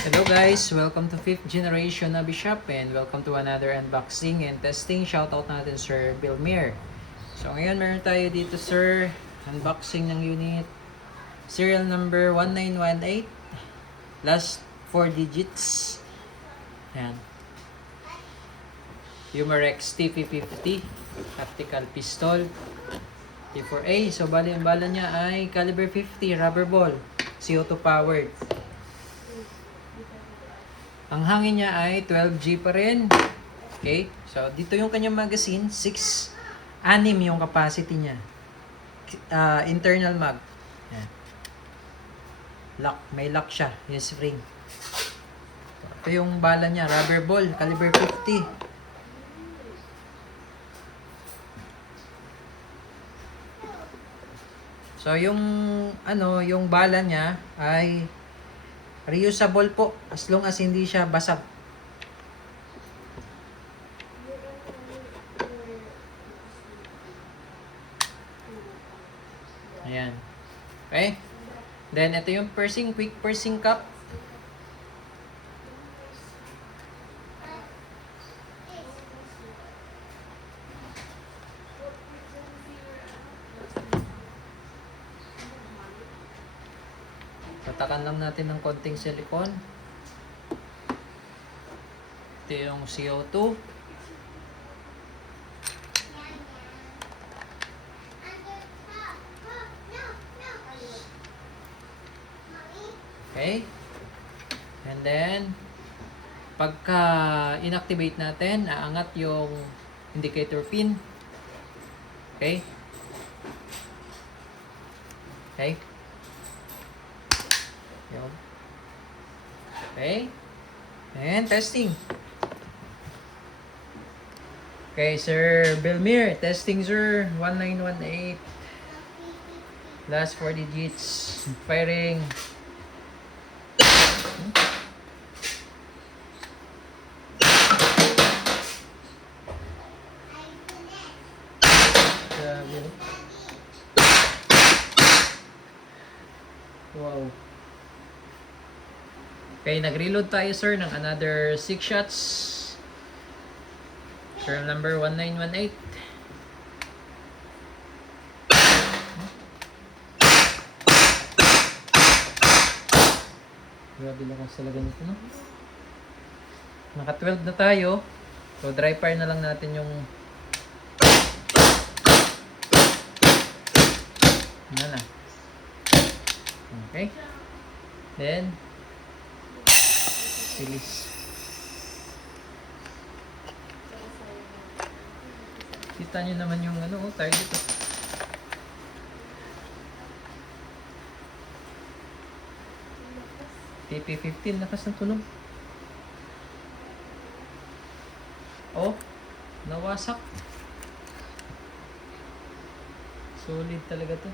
Hello guys, welcome to 5th generation Nabi Shop and welcome to another unboxing and testing. Shoutout natin Sir Bilmir. So ngayon meron tayo dito sir, unboxing ng unit. Serial number 1918. Last 4 digits. Yan. Humarex TP50 tactical pistol T4A. So bali ang bala niya ay caliber 50 rubber ball, CO2 powered. Ang hangin niya ay 12G pa rin. Okay? So, dito yung kanyang magazine. 6 yung capacity niya. Internal mag. Yan. Lock. May lock siya. Yung spring. Ito yung bala niya. Rubber ball. Caliber 50. So, yung bala niya ay reusable po as long as hindi siya basag. Ayan. Okay? Then ito yung quick pursing cup. Patakan lang natin ng konting silicone. Ito yung CO2. Okay. And then, pagka inactivate natin, aangat yung indicator pin. Okay. Okay. Yun. Okay. And testing. Okay, Sir Bilmir. Testing, sir. 1918. Last 4 digits. Firing. Grabe. Wow. Okay, nag-reload tayo sir ng another 6 shots. Serial number 1918. Grabe lakas talaga nito, no? Naka 12 na tayo. So dry fire na lang natin yung na. Okay. Then release. Kita nyo naman yung target. TP15, lakas ng tunog. Oh, nawasak. Solid talaga to.